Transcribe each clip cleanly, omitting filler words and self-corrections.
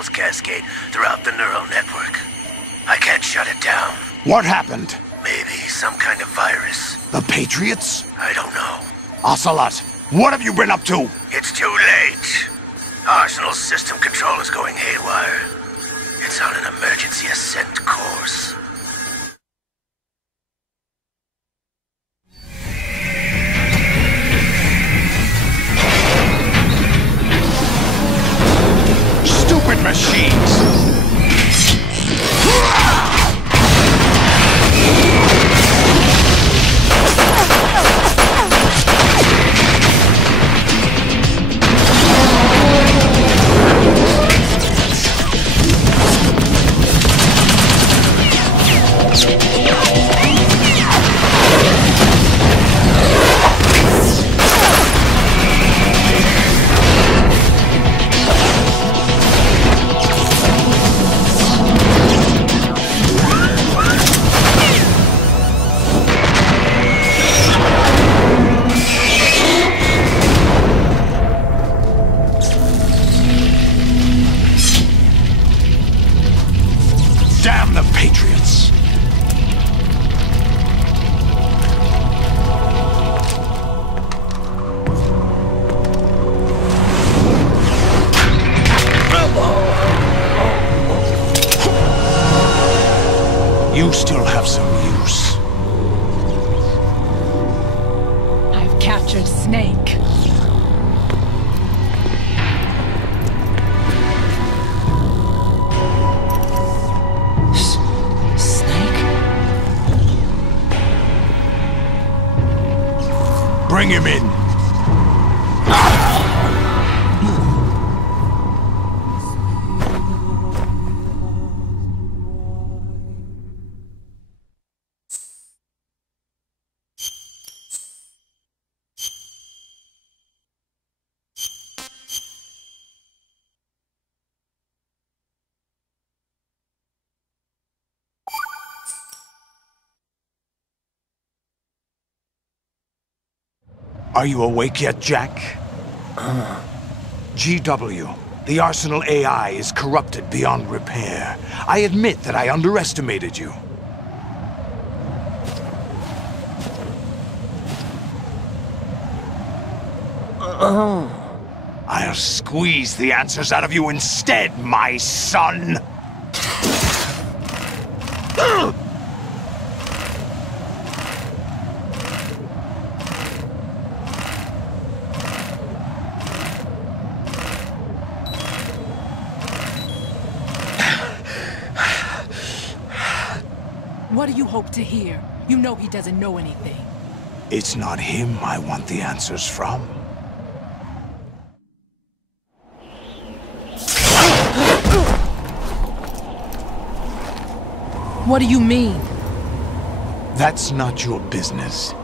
signals cascade throughout the neural network. I can't shut it down. What happened? Maybe some kind of virus. The Patriots? I don't know. Ocelot, what have you been up to? It's too late. Arsenal's system control is going haywire. It's on an emergency ascent course. Stupid machines! Damn the Patriots! You still have some use. I've captured Snake. Bring him in. Are you awake yet, Jack? GW, the Arsenal AI is corrupted beyond repair. I admit that I underestimated you. I'll squeeze the answers out of you instead, my son! What do you hope to hear? You know he doesn't know anything. It's not him I want the answers from. What do you mean? That's not your business.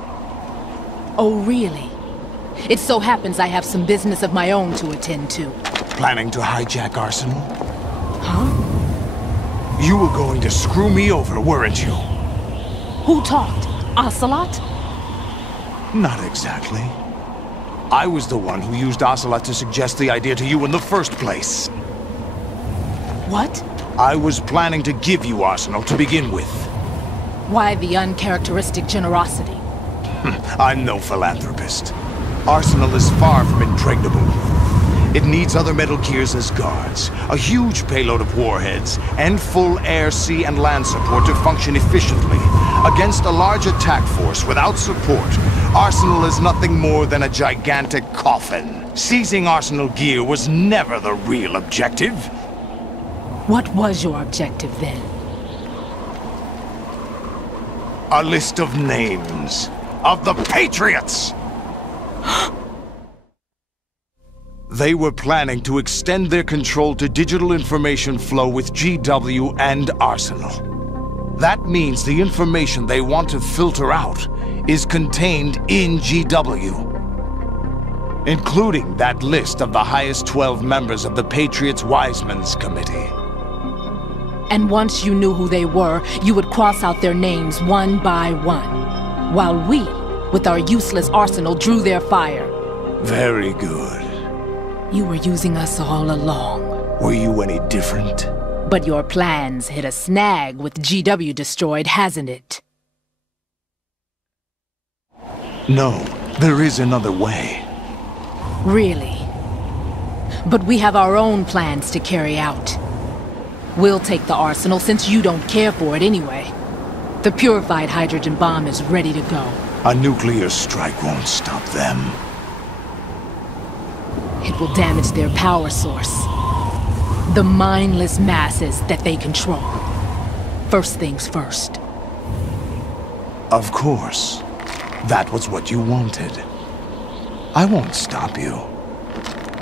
Oh, really? It so happens I have some business of my own to attend to. Planning to hijack Arsenal? Huh? You were going to screw me over, weren't you? Who talked? Ocelot? Not exactly. I was the one who used Ocelot to suggest the idea to you in the first place. What? I was planning to give you Arsenal to begin with. Why the uncharacteristic generosity? I'm no philanthropist. Arsenal is far from impregnable. It needs other Metal Gears as guards, a huge payload of warheads, and full air, sea, and land support to function efficiently. Against a large attack force without support, Arsenal is nothing more than a gigantic coffin. Seizing Arsenal gear was never the real objective. What was your objective then? A list of names of the Patriots! They were planning to extend their control to digital information flow with GW and Arsenal. That means the information they want to filter out is contained in GW, including that list of the highest 12 members of the Patriots Wiseman's Committee. And once you knew who they were, you would cross out their names one by one, while we, with our useless arsenal, drew their fire. Very good. You were using us all along. Were you any different? But your plans hit a snag with GW destroyed, hasn't it? No, there is another way. Really? But we have our own plans to carry out. We'll take the arsenal since you don't care for it anyway. The purified hydrogen bomb is ready to go. A nuclear strike won't stop them. It will damage their power source. The mindless masses that they control. First things first. Of course. That was what you wanted. I won't stop you.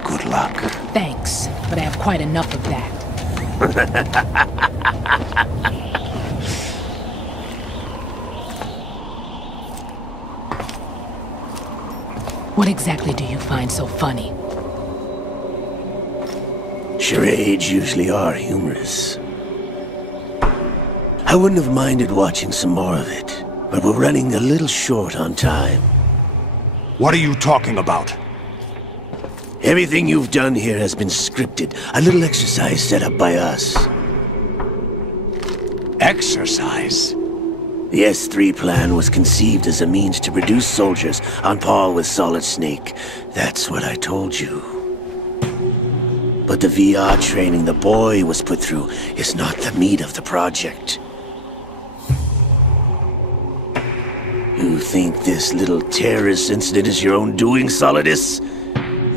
Good luck. Thanks, but I have quite enough of that. What exactly do you find so funny? Charades usually are humorous. I wouldn't have minded watching some more of it, but we're running a little short on time. What are you talking about? Everything you've done here has been scripted. A little exercise set up by us. Exercise? The S3 plan was conceived as a means to produce soldiers on par with Solid Snake. That's what I told you. But the VR training the boy was put through is not the meat of the project. You think this little terrorist incident is your own doing, Solidus?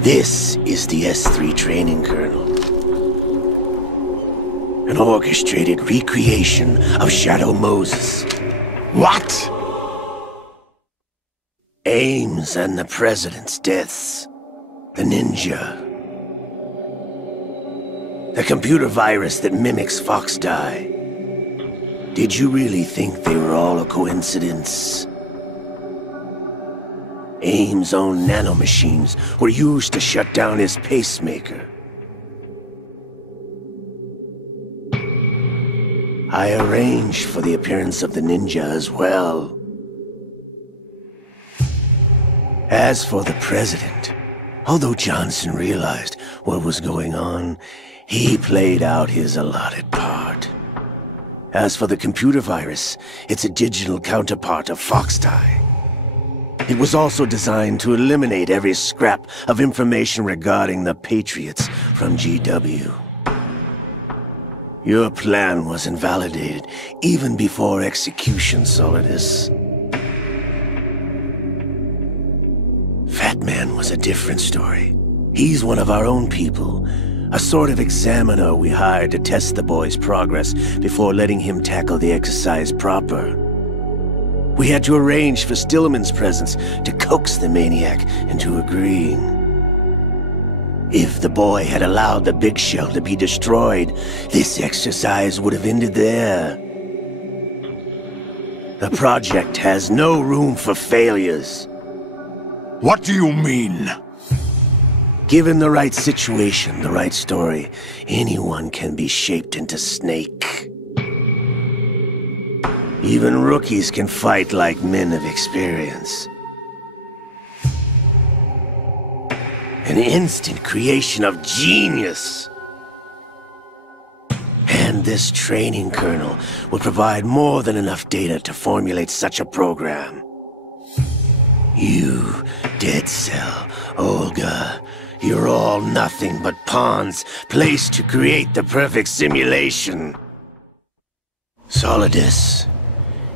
This is the S3 training kernel. An orchestrated recreation of Shadow Moses. What? Ames and the President's deaths. The ninja. The computer virus that mimics Foxdie. Did you really think they were all a coincidence? Ames' own nanomachines were used to shut down his pacemaker. I arranged for the appearance of the ninja as well. As for the President, although Johnson realized what was going on, he played out his allotted part. As for the computer virus, it's a digital counterpart of Foxdie. It was also designed to eliminate every scrap of information regarding the Patriots from GW. Your plan was invalidated even before execution, Solidus. Fat Man was a different story. He's one of our own people. A sort of examiner we hired to test the boy's progress before letting him tackle the exercise proper. We had to arrange for Stillman's presence to coax the maniac into agreeing. If the boy had allowed the big shell to be destroyed, this exercise would have ended there. The project has no room for failures. What do you mean? Given the right situation, the right story, anyone can be shaped into Snake. Even rookies can fight like men of experience. An instant creation of genius. And this training kernel would provide more than enough data to formulate such a program. You, Dead Cell, Olga, you're all nothing but pawns placed to create the perfect simulation. Solidus,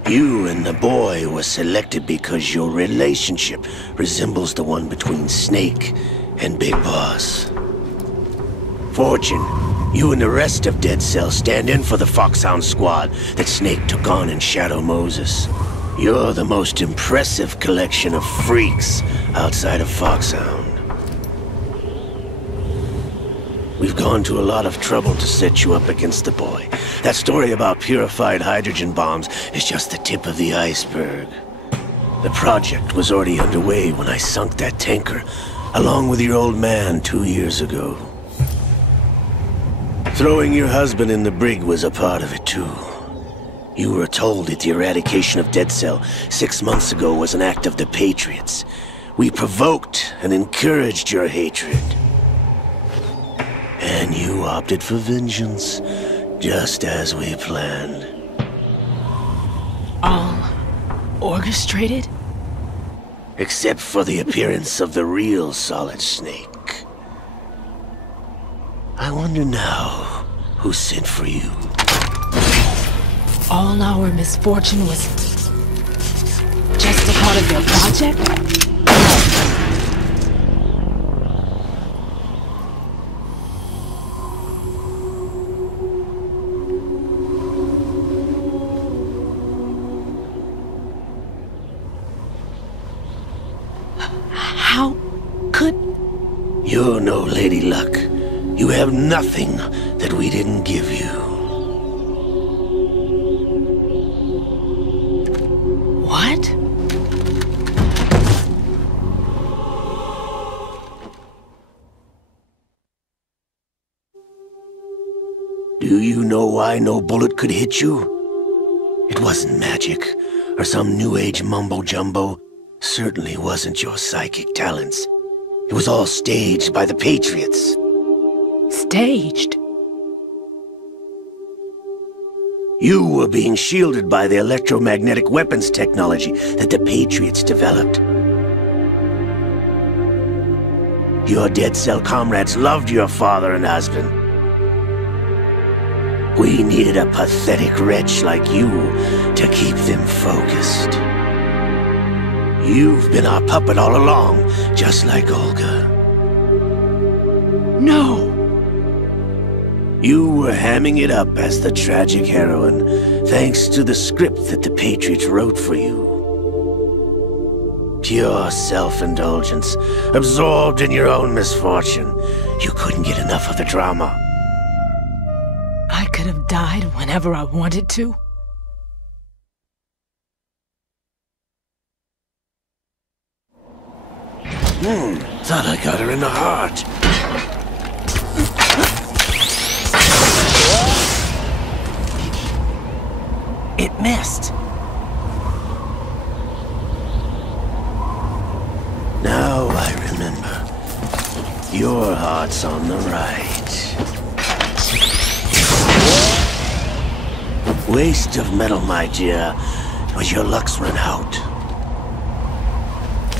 you and the boy were selected because your relationship resembles the one between Snake and Big Boss. Fortune, you and the rest of Dead Cell stand in for the Foxhound squad that Snake took on in Shadow Moses. You're the most impressive collection of freaks outside of Foxhound. We've gone to a lot of trouble to set you up against the boy. That story about purified hydrogen bombs is just the tip of the iceberg. The project was already underway when I sunk that tanker, along with your old man 2 years ago. Throwing your husband in the brig was a part of it too. You were told that the eradication of Dead Cell 6 months ago was an act of the Patriots. We provoked and encouraged your hatred. And And you opted for vengeance, just as we planned. All orchestrated? Except for the appearance of the real Solid Snake. I wonder now who sent for you. All our misfortune was just a part of their project? How could... You're no Lady Luck. You have nothing that we didn't give you. What? Do you know why no bullet could hit you? It wasn't magic, or some new age mumbo-jumbo. Certainly wasn't your psychic talents. It was all staged by the Patriots. Staged? You were being shielded by the electromagnetic weapons technology that the Patriots developed. Your dead cell comrades loved your father and husband. We needed a pathetic wretch like you to keep them focused. You've been our puppet all along, just like Olga. No! You were hamming it up as the tragic heroine, thanks to the script that the Patriots wrote for you. Pure self-indulgence, absorbed in your own misfortune. You couldn't get enough of the drama. I could have died whenever I wanted to. Thought I got her in the heart. It missed. Now I remember. Your heart's on the right. Waste of metal, my dear, but your luck's run out.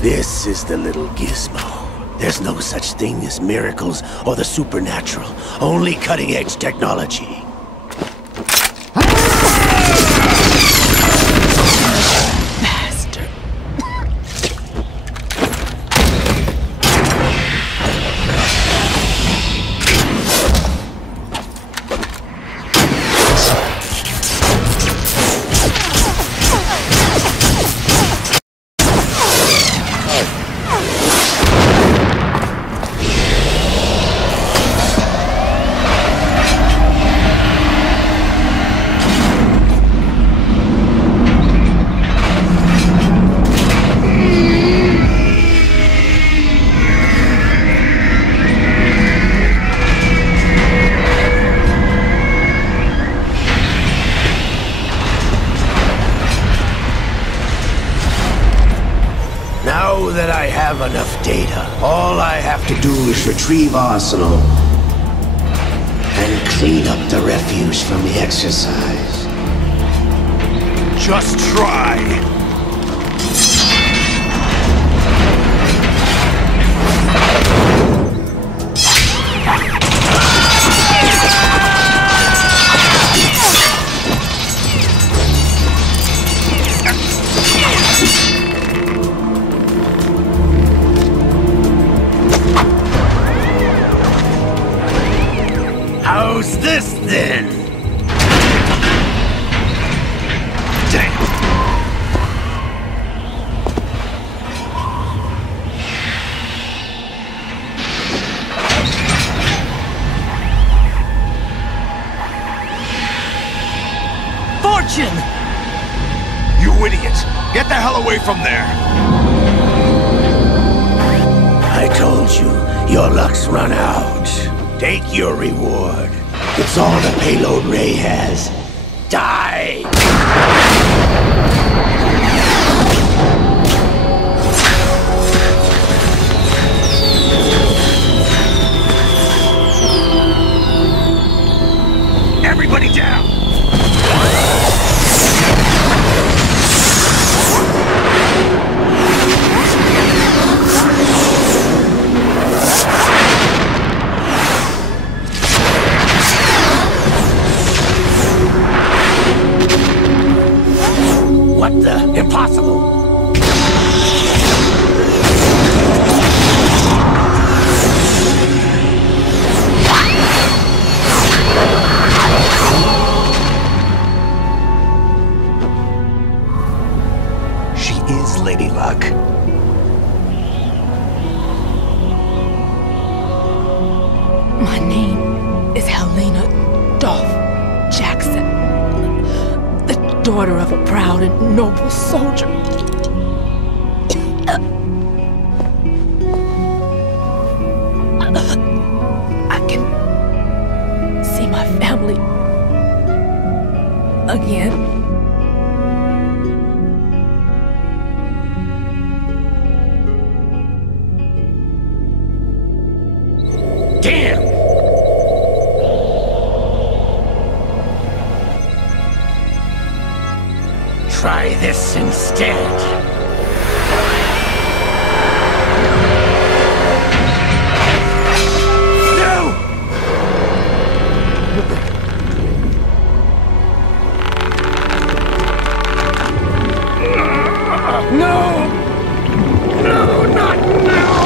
This is the little gizmo. There's no such thing as miracles or the supernatural, only cutting-edge technology. Bastard. Now that I have enough data, all I have to do is retrieve Arsenal and clean up the refuse from the exercise. Just try. How's this then? Damn. Fortune! You idiot! Get the hell away from there! I told you, your luck's run out. Take your reward. It's all the payload Ray has. Die! daughter of a proud and noble soldier. I can see my family again. Damn! Try this instead. No! No, not now!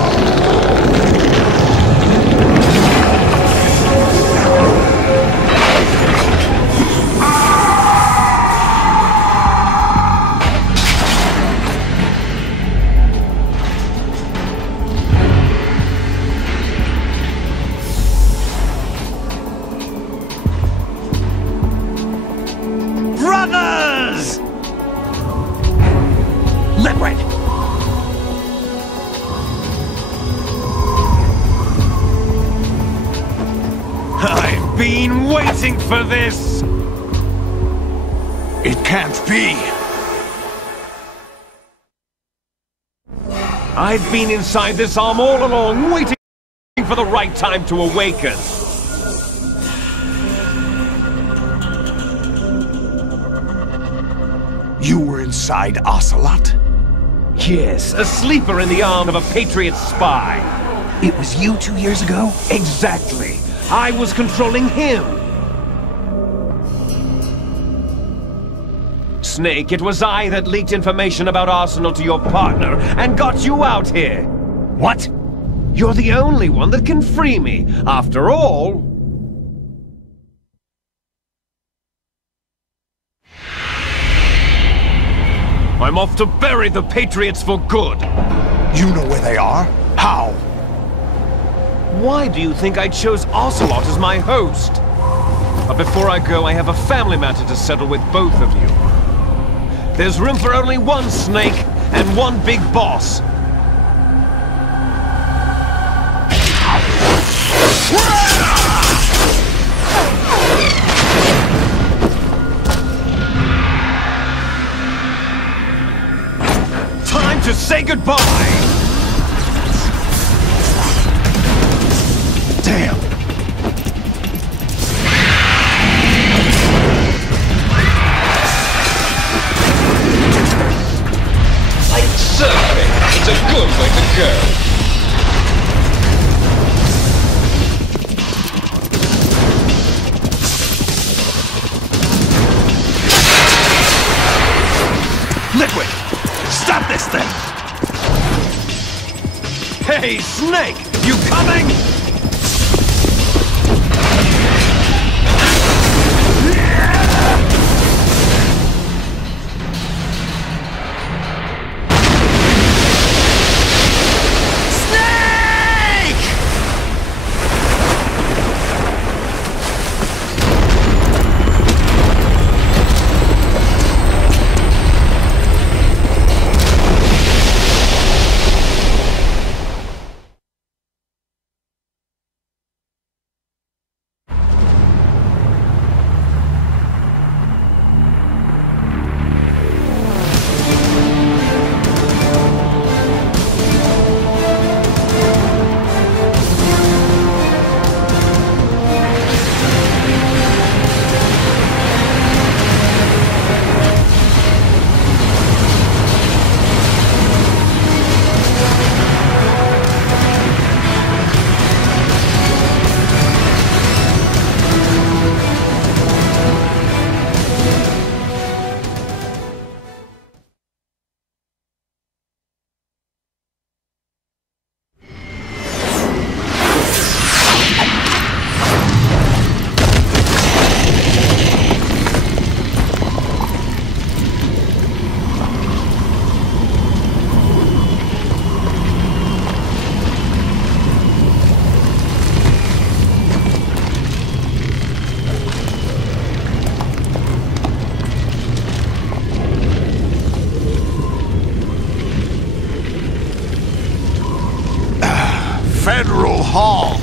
Brothers! Liquid! I've been waiting for this! It can't be! I've been inside this arm all along, waiting for the right time to awaken. You were inside Ocelot? Yes, a sleeper in the arm of a Patriot spy. It was you 2 years ago? Exactly. I was controlling him. Snake, it was I that leaked information about Arsenal to your partner and got you out here. What? You're the only one that can free me. After all... I'm off to bury the Patriots for good. You know where they are? How? Why do you think I chose Ocelot as my host? But before I go, I have a family matter to settle with both of you. There's room for only one Snake and one big boss. Time to say goodbye! Damn! Like surfing, it's a good way to go. Liquid! Stop this thing! Hey, Snake! You coming? Federal Hall.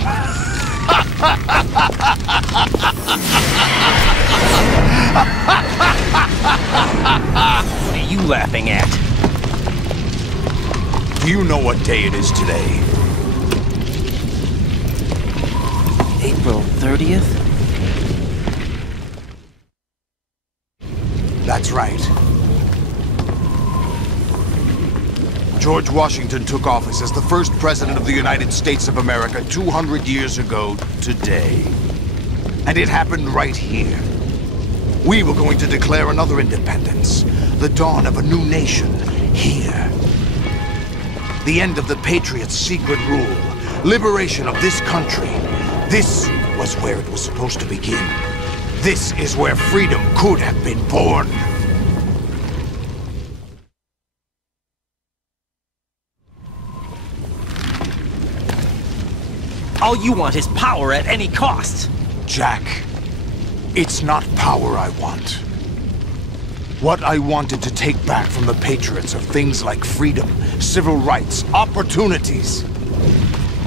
What are you laughing at? Do you know what day it is today? April 30th? That's right. George Washington took office as the first president of the United States of America 200 years ago today. And it happened right here. We were going to declare another independence, the dawn of a new nation, here. The end of the Patriots' secret rule, liberation of this country. This was where it was supposed to begin. This is where freedom could have been born. All you want is power at any cost. Jack, it's not power I want. What I wanted to take back from the Patriots are things like freedom, civil rights, opportunities.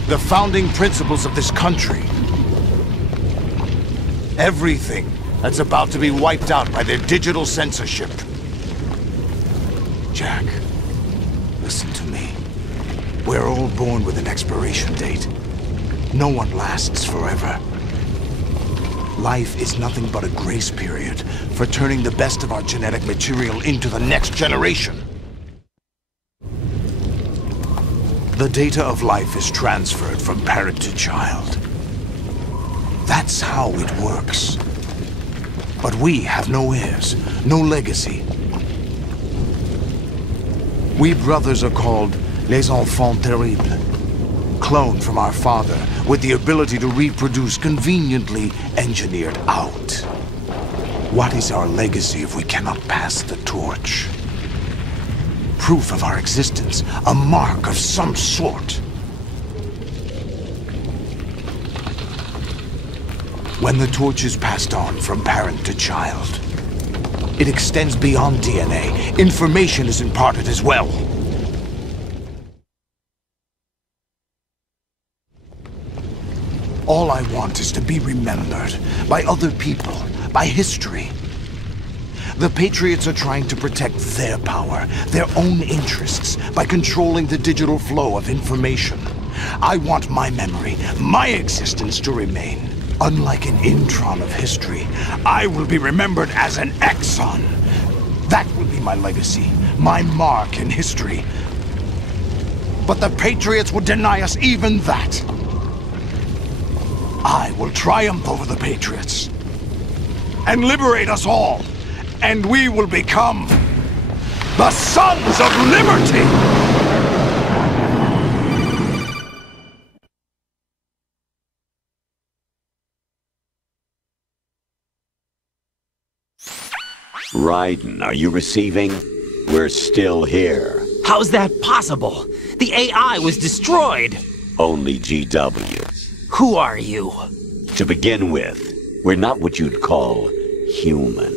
The founding principles of this country. Everything that's about to be wiped out by their digital censorship. Jack, listen to me. We're all born with an expiration date. No one lasts forever. Life is nothing but a grace period for turning the best of our genetic material into the next generation. The data of life is transferred from parent to child. That's how it works. But we have no heirs, no legacy. We brothers are called les enfants terribles. Cloned from our father, with the ability to reproduce conveniently engineered out. What is our legacy if we cannot pass the torch? Proof of our existence, a mark of some sort. When the torch is passed on from parent to child, it extends beyond DNA. Information is imparted as well. All I want is to be remembered by other people, by history. The Patriots are trying to protect their power, their own interests, by controlling the digital flow of information. I want my memory, my existence to remain. Unlike an intron of history, I will be remembered as an exon. That will be my legacy, my mark in history. But the Patriots would deny us even that. I will triumph over the Patriots and liberate us all, and we will become the Sons of Liberty! Raiden, are you receiving? We're still here. How's that possible? The AI was destroyed. Only GW. Who are you? To begin with, we're not what you'd call human.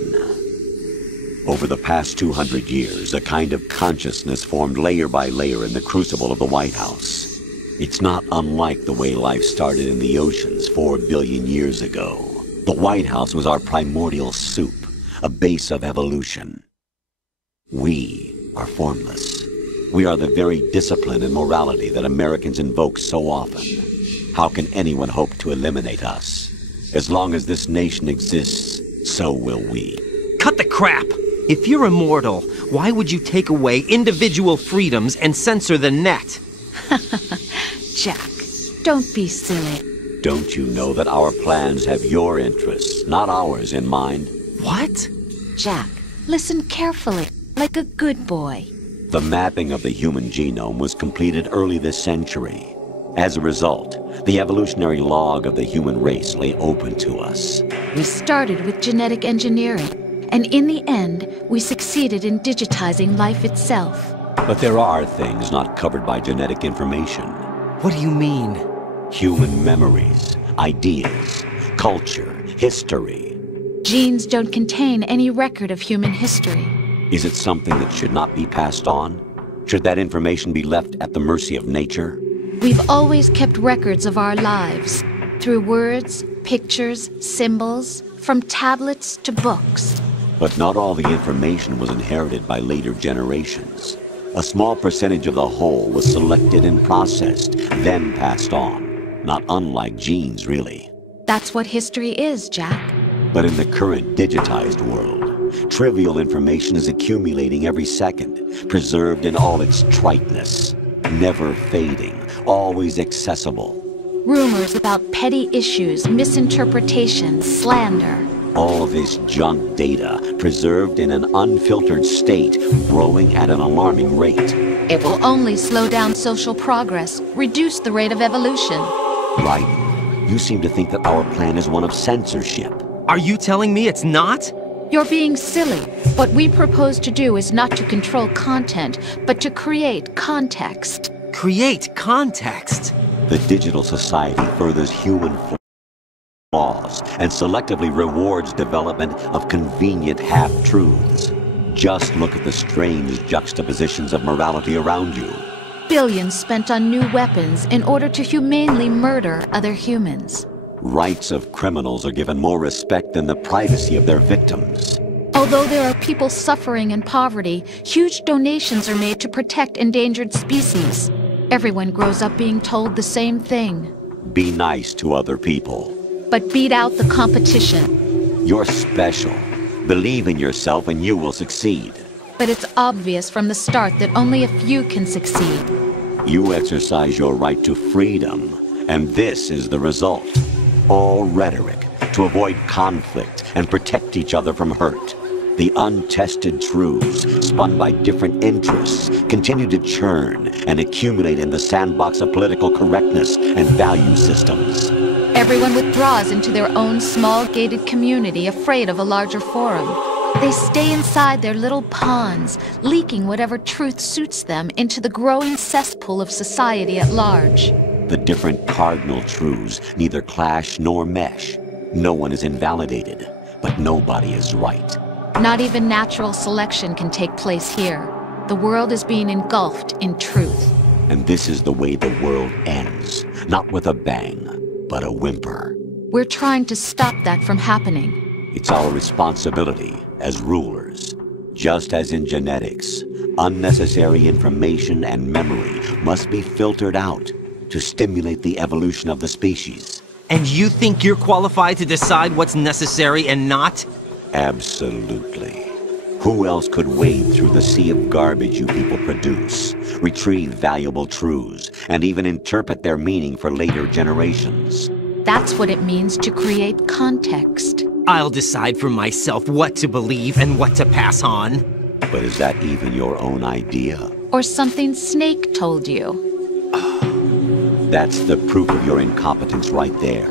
Over the past 200 years, a kind of consciousness formed layer by layer in the crucible of the White House. It's not unlike the way life started in the oceans 4 billion years ago. The White House was our primordial soup, a base of evolution. We are formless. We are the very discipline and morality that Americans invoke so often. How can anyone hope to eliminate us? As long as this nation exists, so will we. Cut the crap! If you're immortal, why would you take away individual freedoms and censor the net? Jack, don't be silly. Don't you know that our plans have your interests, not ours, in mind? What? Jack, listen carefully, like a good boy. The mapping of the human genome was completed early this century. As a result, the evolutionary log of the human race lay open to us. We started with genetic engineering, and in the end, we succeeded in digitizing life itself. But there are things not covered by genetic information. What do you mean? Human memories, ideas, culture, history. Genes don't contain any record of human history. Is it something that should not be passed on? Should that information be left at the mercy of nature? We've always kept records of our lives, through words, pictures, symbols, from tablets to books. But not all the information was inherited by later generations. A small percentage of the whole was selected and processed, then passed on. Not unlike genes, really. That's what history is, Jack. But in the current digitized world, trivial information is accumulating every second, preserved in all its triteness, never fading, always accessible. Rumors about petty issues, misinterpretations, slander. All this junk data, preserved in an unfiltered state, growing at an alarming rate. It will only slow down social progress, reduce the rate of evolution. Right. You seem to think that our plan is one of censorship. Are you telling me it's not? You're being silly. What we propose to do is not to control content, but to create context. Create context? The digital society furthers human flaws and selectively rewards development of convenient half-truths. Just look at the strange juxtapositions of morality around you. Billions spent on new weapons in order to humanely murder other humans. Rights of criminals are given more respect than the privacy of their victims. Although there are people suffering in poverty, huge donations are made to protect endangered species. Everyone grows up being told the same thing. Be nice to other people. But beat out the competition. You're special. Believe in yourself and you will succeed. But it's obvious from the start that only a few can succeed. You exercise your right to freedom, and this is the result. All rhetoric to avoid conflict and protect each other from hurt. The untested truths, spun by different interests, continue to churn and accumulate in the sandbox of political correctness and value systems. Everyone withdraws into their own small gated community, afraid of a larger forum. They stay inside their little ponds, leaking whatever truth suits them into the growing cesspool of society at large. The different cardinal truths neither clash nor mesh. No one is invalidated, but nobody is right. Not even natural selection can take place here. The world is being engulfed in truth. And this is the way the world ends. Not with a bang, but a whimper. We're trying to stop that from happening. It's our responsibility as rulers. Just as in genetics, unnecessary information and memory must be filtered out to stimulate the evolution of the species. And you think you're qualified to decide what's necessary and not? Absolutely. Who else could wade through the sea of garbage you people produce, retrieve valuable truths, and even interpret their meaning for later generations? That's what it means to create context. I'll decide for myself what to believe and what to pass on. But is that even your own idea? Or something Snake told you? That's the proof of your incompetence right there.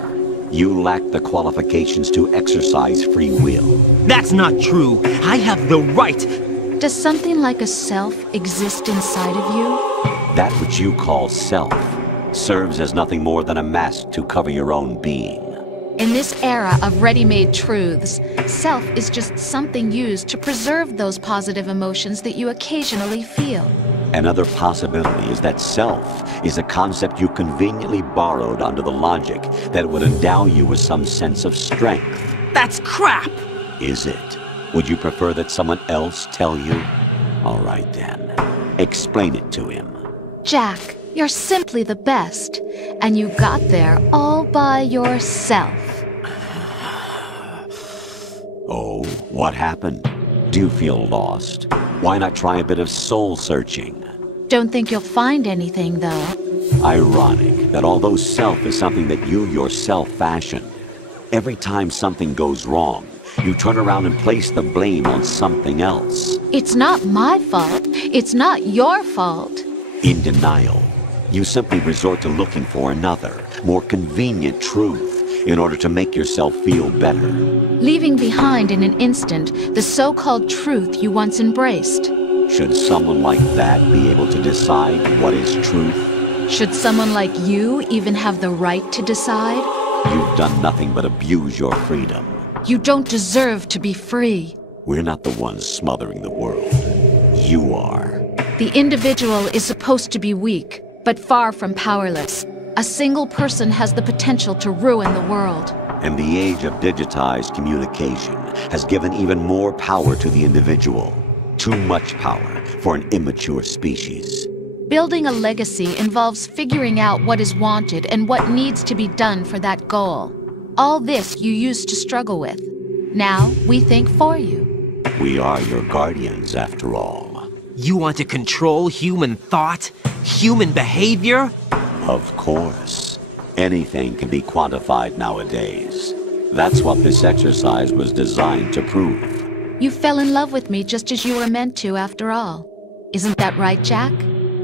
You lack the qualifications to exercise free will. That's not true. I have the right. Does something like a self exist inside of you? That which you call self serves as nothing more than a mask to cover your own being. In this era of ready-made truths, self is just something used to preserve those positive emotions that you occasionally feel. Another possibility is that self is a concept you conveniently borrowed under the logic that it would endow you with some sense of strength. That's crap! Is it? Would you prefer that someone else tell you? All right then. Explain it to him. Jack, you're simply the best. And you got there all by yourself. Oh, what happened? Do you feel lost? Why not try a bit of soul-searching? Don't think you'll find anything, though. Ironic that although self is something that you yourself fashioned, every time something goes wrong, you turn around and place the blame on something else. It's not my fault. It's not your fault. In denial, you simply resort to looking for another, more convenient truth in order to make yourself feel better. Leaving behind in an instant the so-called truth you once embraced. Should someone like that be able to decide what is truth? Should someone like you even have the right to decide? You've done nothing but abuse your freedom. You don't deserve to be free. We're not the ones smothering the world. You are. The individual is supposed to be weak, but far from powerless. A single person has the potential to ruin the world. And the age of digitized communication has given even more power to the individual. Too much power for an immature species. Building a legacy involves figuring out what is wanted and what needs to be done for that goal. All this you used to struggle with. Now, we think for you. We are your guardians, after all. You want to control human thought? Human behavior? Of course. Anything can be quantified nowadays. That's what this exercise was designed to prove. You fell in love with me just as you were meant to, after all. Isn't that right, Jack?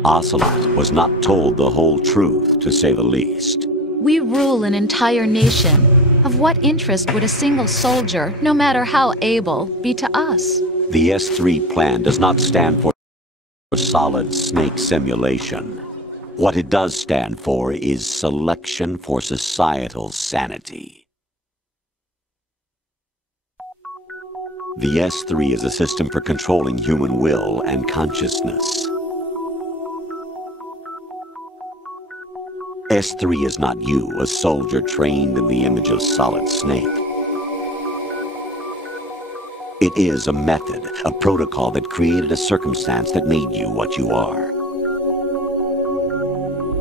Ocelot was not told the whole truth, to say the least. We rule an entire nation. Of what interest would a single soldier, no matter how able, be to us? The S3 plan does not stand for solid snake simulation. What it does stand for is selection for societal sanity. The S3 is a system for controlling human will and consciousness. S3 is not you, a soldier trained in the image of Solid Snake. It is a method, a protocol that created a circumstance that made you what you are.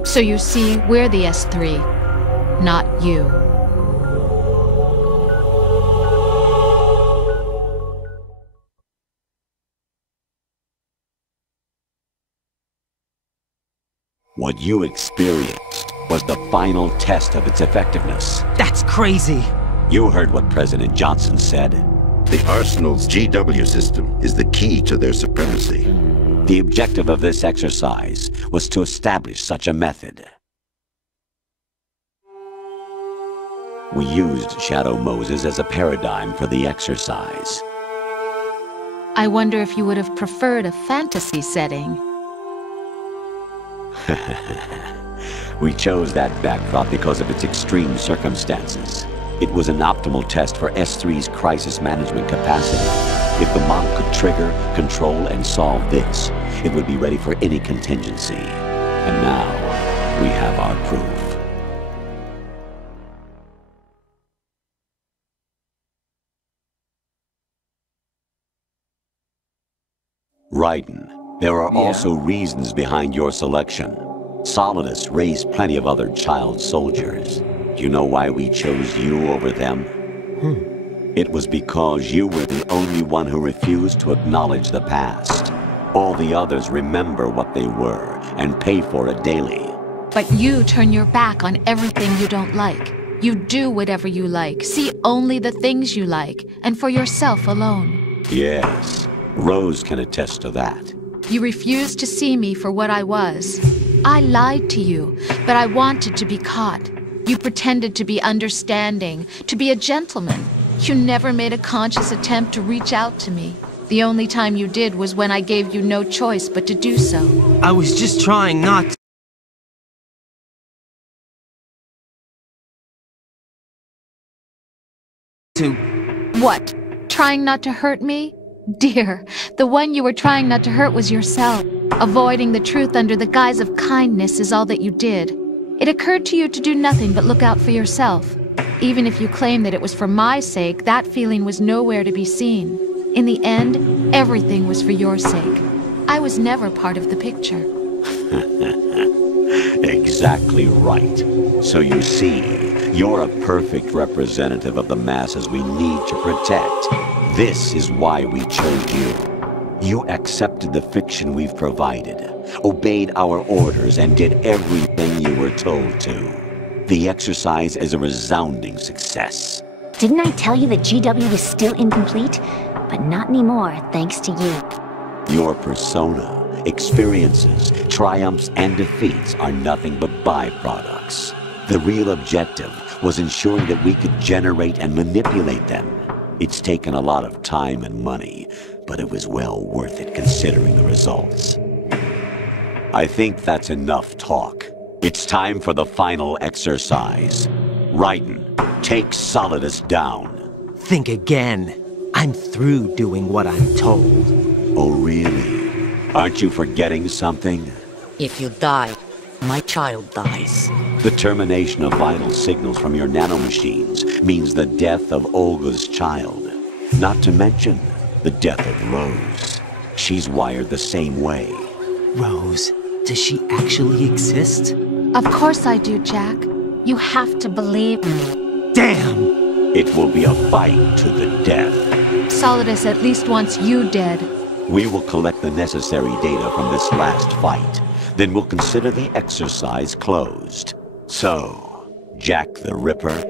So you see, we're the S3, not you. What you experienced was the final test of its effectiveness. That's crazy. You heard what President Johnson said. The Arsenal's GW system is the key to their supremacy. The objective of this exercise was to establish such a method. We used Shadow Moses as a paradigm for the exercise. I wonder if you would have preferred a fantasy setting. We chose that backdrop because of its extreme circumstances. It was an optimal test for S3's crisis management capacity. If the model could trigger, control, and solve this, it would be ready for any contingency. And now, we have our proof. Raiden, there are also reasons behind your selection. Solidus raised plenty of other child soldiers. Do you know why we chose you over them? It was because you were the only one who refused to acknowledge the past. All the others remember what they were and pay for it daily. But you turn your back on everything you don't like. You do whatever you like, see only the things you like, and for yourself alone. Yes, Rose can attest to that. You refused to see me for what I was. I lied to you, but I wanted to be caught. You pretended to be understanding, to be a gentleman. You never made a conscious attempt to reach out to me. The only time you did was when I gave you no choice but to do so. I was just trying not to... What? Trying not to hurt me? Dear, the one you were trying not to hurt was yourself. Avoiding the truth under the guise of kindness is all that you did. It occurred to you to do nothing but look out for yourself. Even if you claim that it was for my sake, that feeling was nowhere to be seen. In the end, everything was for your sake. I was never part of the picture. Exactly right. So you see, you're a perfect representative of the masses we need to protect. This is why we chose you. You accepted the fiction we've provided, obeyed our orders, and did everything you were told to. The exercise is a resounding success. Didn't I tell you that GW was still incomplete? But not anymore, thanks to you. Your persona, experiences, triumphs, and defeats are nothing but byproducts. The real objective was ensuring that we could generate and manipulate them. It's taken a lot of time and money, but it was well worth it considering the results. I think that's enough talk. It's time for the final exercise. Raiden, take Solidus down. Think again. I'm through doing what I'm told. Oh, really? Aren't you forgetting something? If you die, my child dies. The termination of vital signals from your nanomachines means the death of Olga's child. Not to mention the death of Rose. She's wired the same way. Rose, does she actually exist? Of course I do, Jack. You have to believe me. Damn! It will be a fight to the death. Solidus at least wants you dead. We will collect the necessary data from this last fight. Then we'll consider the exercise closed. So, Jack the Ripper,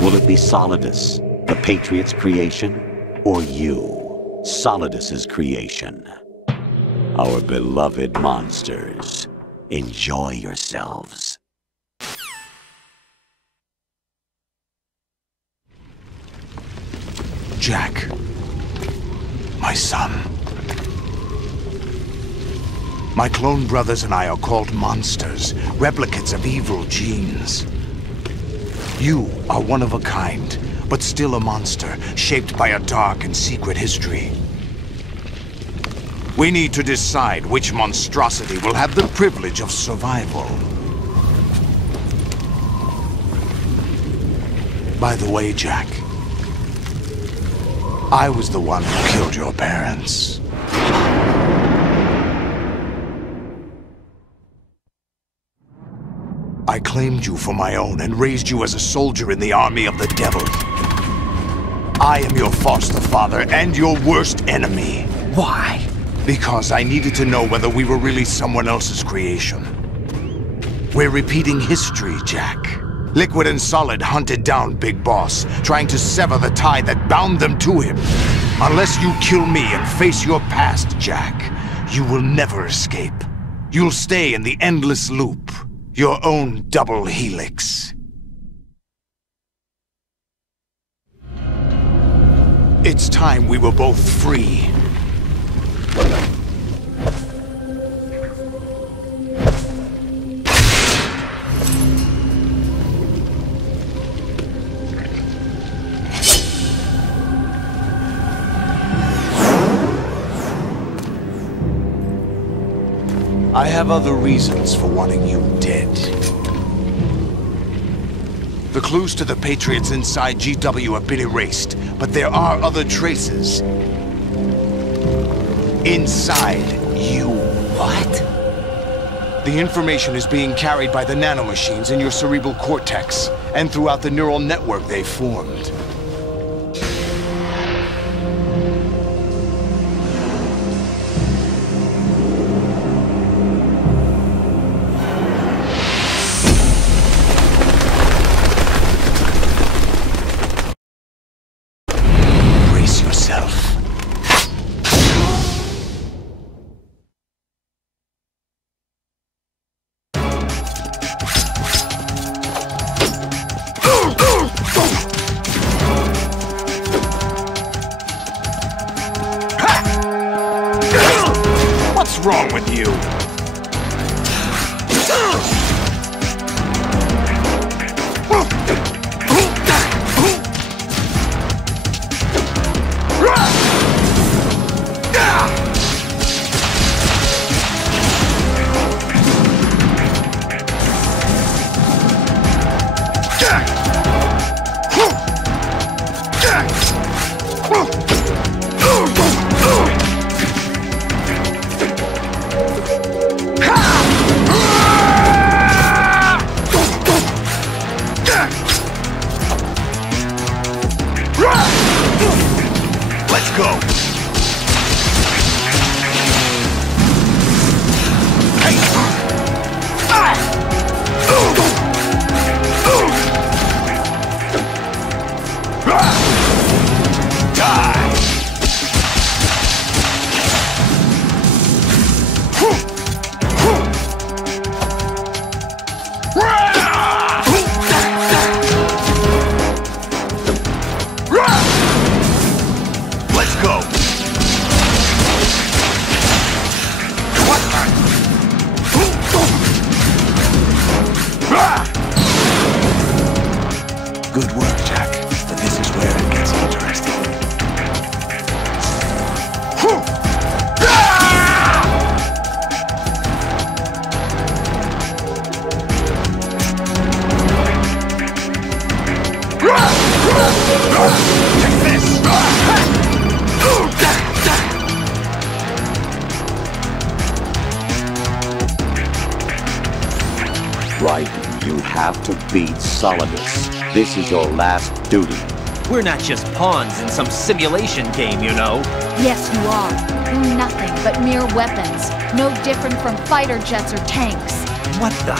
will it be Solidus, the Patriots' creation, or you, Solidus's creation? Our beloved monsters, enjoy yourselves. Jack, my son. My clone brothers and I are called monsters, replicates of evil genes. You are one of a kind, but still a monster, shaped by a dark and secret history. We need to decide which monstrosity will have the privilege of survival. By the way, Jack, I was the one who killed your parents. I claimed you for my own and raised you as a soldier in the army of the devil. I am your foster father and your worst enemy. Why? Because I needed to know whether we were really someone else's creation. We're repeating history, Jack. Liquid and Solid hunted down Big Boss, trying to sever the tie that bound them to him. Unless you kill me and face your past, Jack, you will never escape. You'll stay in the endless loop. Your own double helix. It's time we were both free. I have other reasons for wanting you dead. The clues to the Patriots inside GW have been erased, but there are other traces. Inside you. What? The information is being carried by the nanomachines in your cerebral cortex, and throughout the neural network they formed. What's wrong with you? Let's go. Good work, Jack. But this is where it gets interesting. Take this! Right, you have to beat Solidus. This is your last duty. We're not just pawns in some simulation game, you know. Yes, you are. You're nothing but mere weapons. No different from fighter jets or tanks. What the?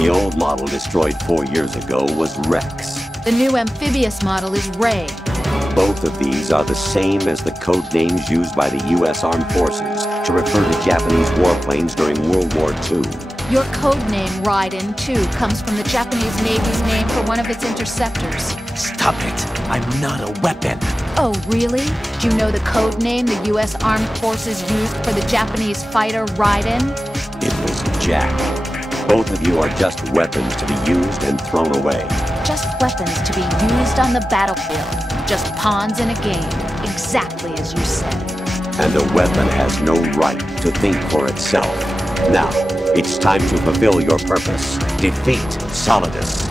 The old model destroyed 4 years ago was Rex. The new amphibious model is Ray. Both of these are the same as the code names used by the U.S. Armed Forces to refer to Japanese warplanes during World War II. Your code name, Raiden, too, comes from the Japanese Navy's name for one of its interceptors. Stop it! I'm not a weapon! Oh, really? Do you know the code name the U.S. Armed Forces used for the Japanese fighter Raiden? It was Jack. Both of you are just weapons to be used and thrown away. Just weapons to be used on the battlefield. Just pawns in a game, exactly as you said. And the weapon has no right to think for itself. Now, it's time to fulfill your purpose. Defeat Solidus.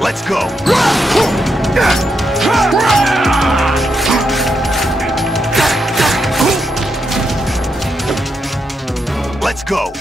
Let's go! Let's go!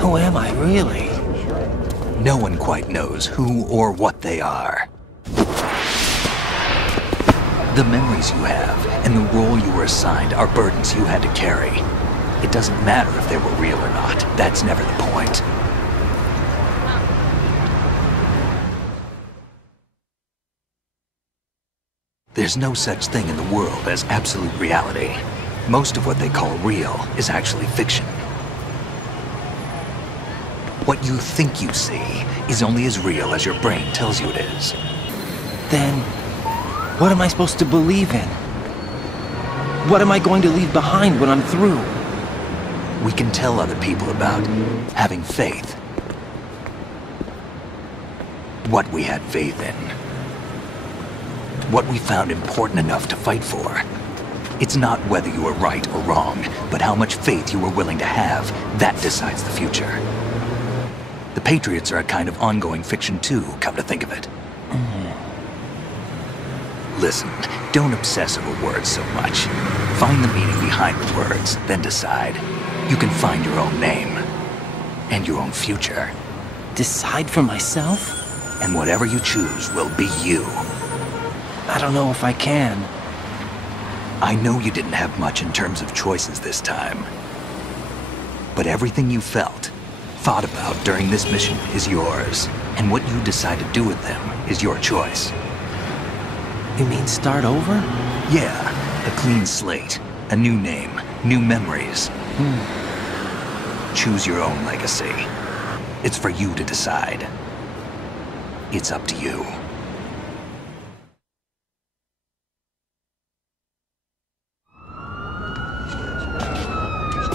Who am I, really? No one quite knows who or what they are. The memories you have and the role you were assigned are burdens you had to carry. It doesn't matter if they were real or not. That's never the point. There's no such thing in the world as absolute reality. Most of what they call real is actually fiction. What you think you see is only as real as your brain tells you it is. Then, what am I supposed to believe in? What am I going to leave behind when I'm through? We can tell other people about having faith. What we had faith in. What we found important enough to fight for. It's not whether you were right or wrong, but how much faith you were willing to have. That decides the future. The Patriots are a kind of ongoing fiction too, come to think of it. Listen, don't obsess over words so much. Find the meaning behind the words, then decide. You can find your own name. And your own future. Decide for myself? And whatever you choose will be you. I don't know if I can. I know you didn't have much in terms of choices this time. But everything you felt, thought about during this mission is yours. And what you decide to do with them is your choice. You mean start over? Yeah, a clean slate, a new name, new memories. Choose your own legacy. It's for you to decide. It's up to you.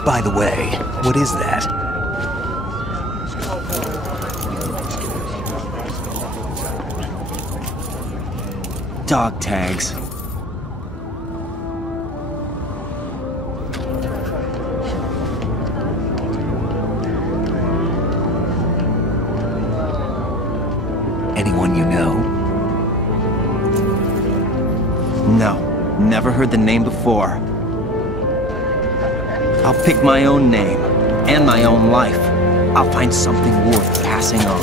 By the way, what is that? Dog tags. Anyone you know? No, never heard the name before. I'll pick my own name, and my own life. I'll find something worth passing on.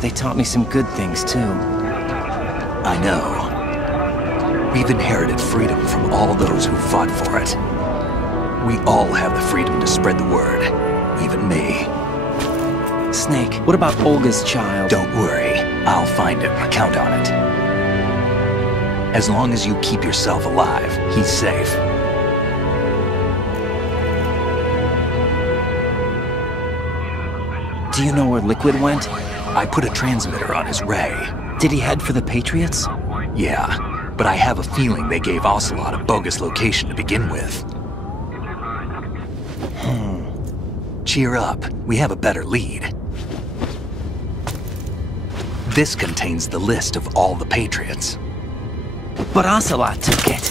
They taught me some good things, too. I know. We've inherited freedom from all those who fought for it. We all have the freedom to spread the word, even me. Snake, what about Olga's child? Don't worry. I'll find him. Count on it. As long as you keep yourself alive, he's safe. Do you know where Liquid went? I put a transmitter on his ray. Did he head for the Patriots? Yeah, but I have a feeling they gave Ocelot a bogus location to begin with. Cheer up. We have a better lead. This contains the list of all the Patriots. But Ocelot took it.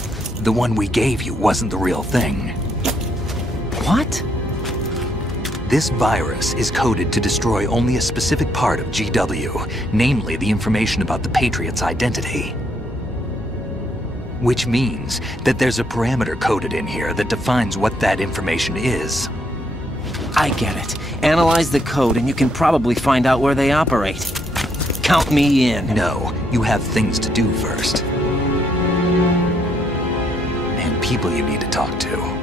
The one we gave you wasn't the real thing. What? This virus is coded to destroy only a specific part of GW, namely the information about the Patriots' identity. Which means that there's a parameter coded in here that defines what that information is. I get it. Analyze the code and you can probably find out where they operate. Count me in. No, you have things to do first. And people you need to talk to.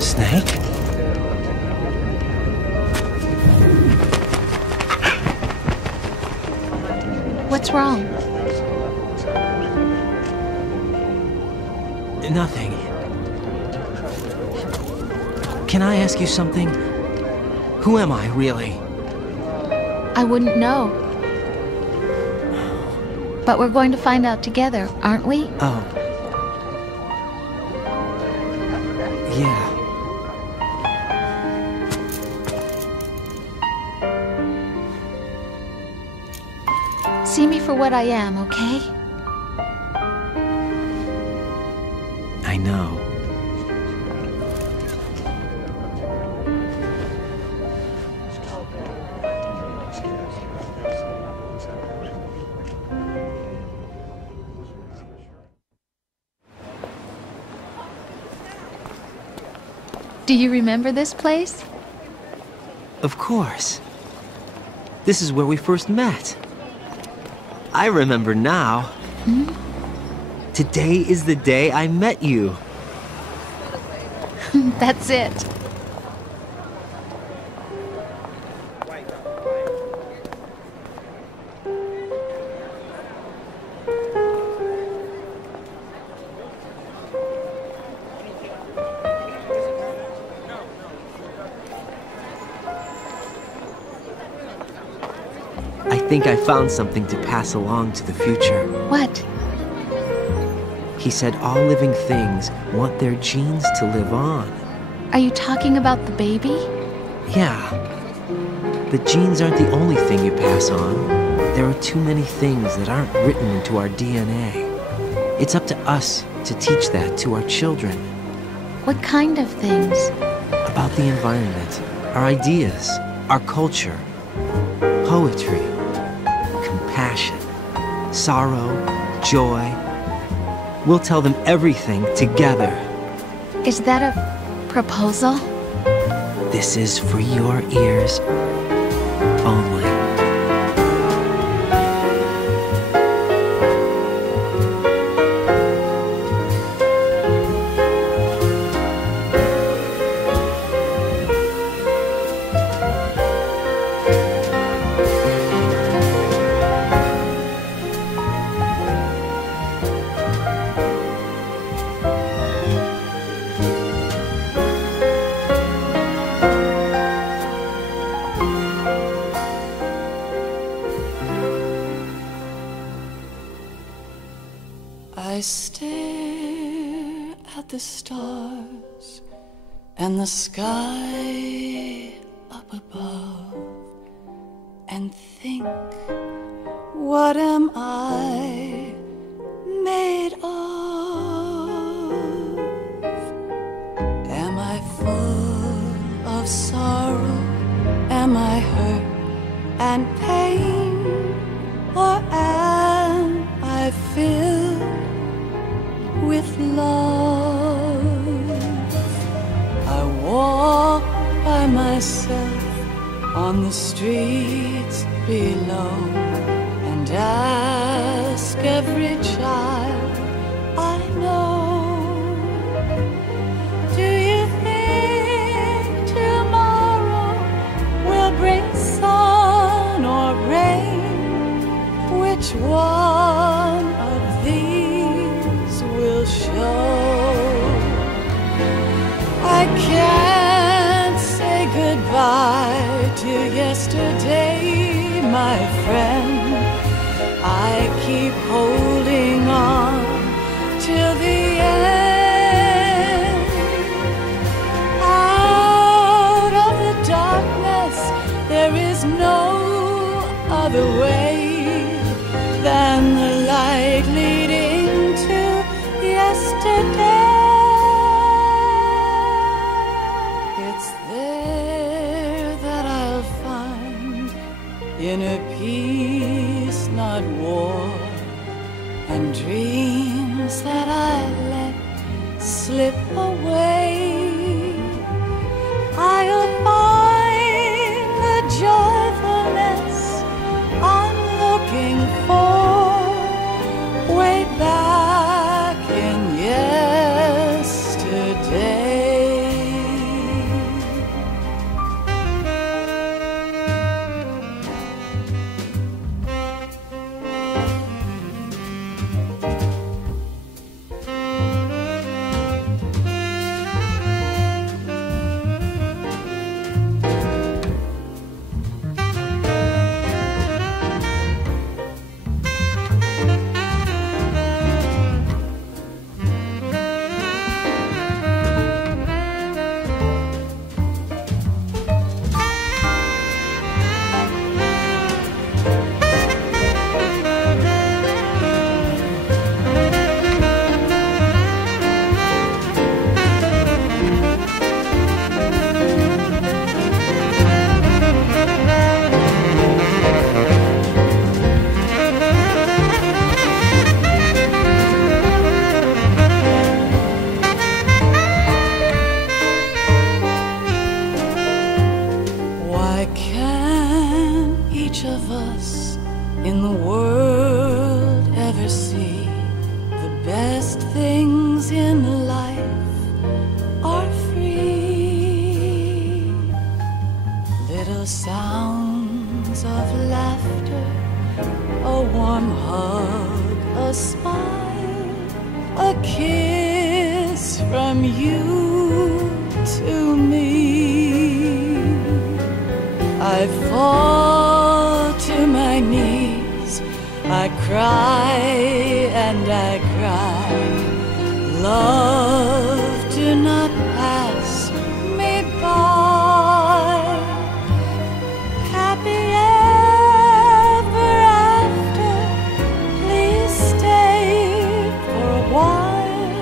Snake? What's wrong? Nothing. Can I ask you something? Who am I, really? I wouldn't know. But we're going to find out together, aren't we? Oh. Yeah. See me for what I am, okay? I know. Do you remember this place? Of course. This is where we first met. I remember now. Hmm? Today is the day I met you. That's it. I think I found something to pass along to the future. What? He said all living things want their genes to live on. Are you talking about the baby? Yeah. The genes aren't the only thing you pass on. There are too many things that aren't written into our DNA. It's up to us to teach that to our children. What kind of things? About the environment, our ideas, our culture, poetry, compassion, sorrow, joy. We'll tell them everything together. Is that a proposal? This is for your ears only. I stare at the stars and the sky up above and think, what am I made of? Am I full of sorrow? Am I hurt and pain? Or am I filled with love? I walk by myself on the streets below and ask every child I know, do you think tomorrow will bring sun or rain? Which one of these will show? I can't say goodbye to yesterday, my friend. I keep holding on till the end. Out of the darkness, there is no other way than the light leading to yesterday. It's there that I'll find inner peace, not war, and dreams that I let slip away. I'll find the joyfulness I'm looking for way back in yesterday. warm hug, a smile, a kiss from you to me. I fall to my knees, I cry and I cry. Love, do not pass me by. Happy ever after, please stay for a while.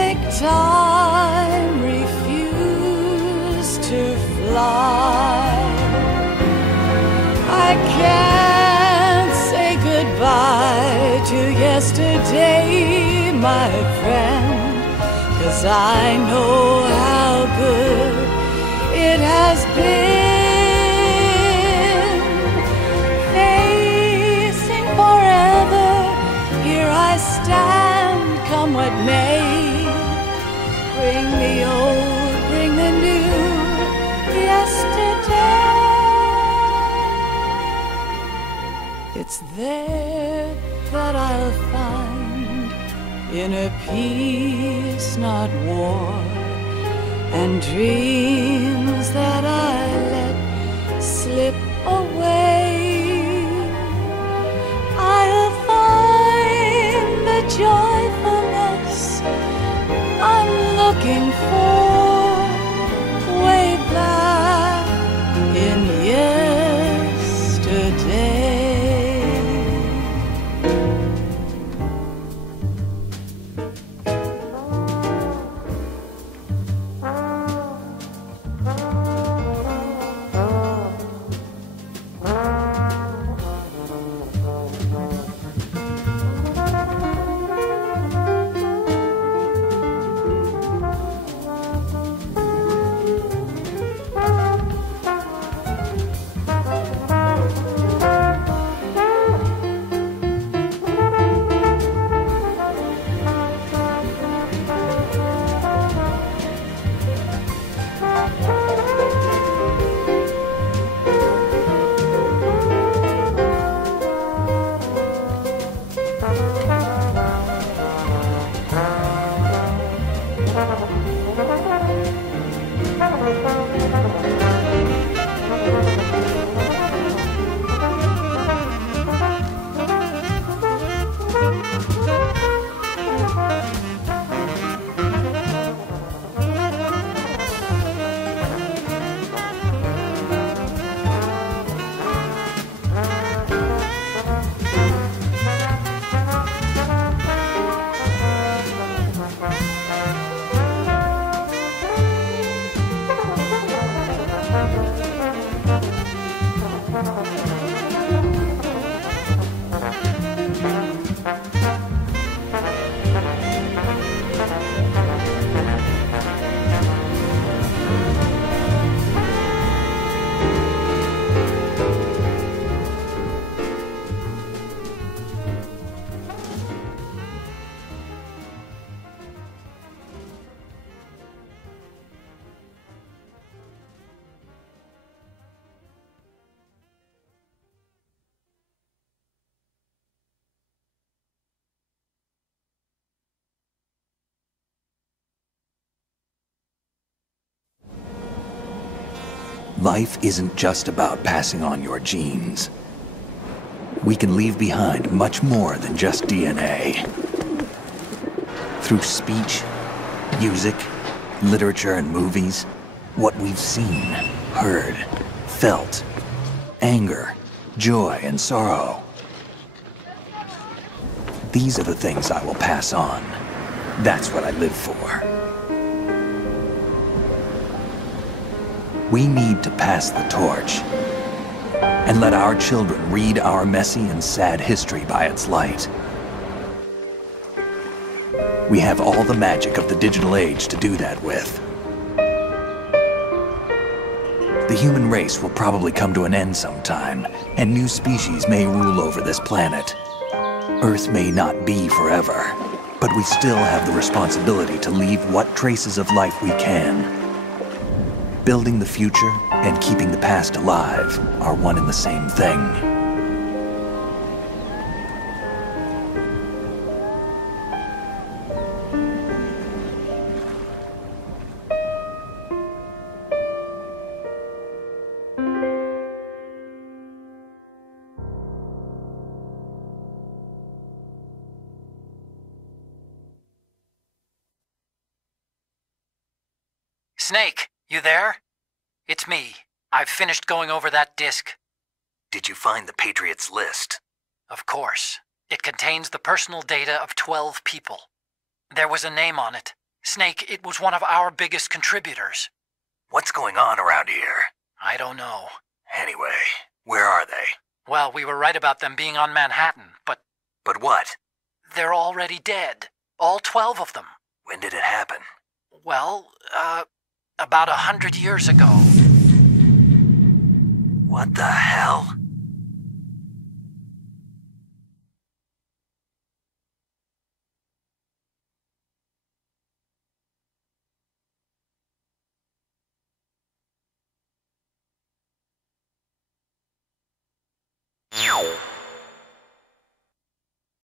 Make time, refuse to fly. I can't say goodbye to yesterday, my friend, 'cause I know how good it has been. Facing forever, here I stand, come what may. Bring the old, bring the new, yesterday. It's there that I'll find inner peace, not war, and dreams that I let slip away. I'll find the joyfulness I'm looking for way back in yesterday. Life isn't just about passing on your genes. We can leave behind much more than just DNA. Through speech, music, literature, and movies, what we've seen, heard, felt, anger, joy, and sorrow. These are the things I will pass on. That's what I live for. We need to pass the torch and let our children read our messy and sad history by its light. We have all the magic of the digital age to do that with. The human race will probably come to an end sometime, and new species may rule over this planet. Earth may not be forever, but we still have the responsibility to leave what traces of life we can. Building the future and keeping the past alive are one and the same thing. Snake, you there? It's me. I've finished going over that disk. Did you find the Patriots list? Of course. It contains the personal data of 12 people. There was a name on it. Snake, it was one of our biggest contributors. What's going on around here? I don't know. Anyway, where are they? Well, we were right about them being on Manhattan, but... But what? They're already dead. All 12 of them. When did it happen? Well, about 100 years ago. What the hell?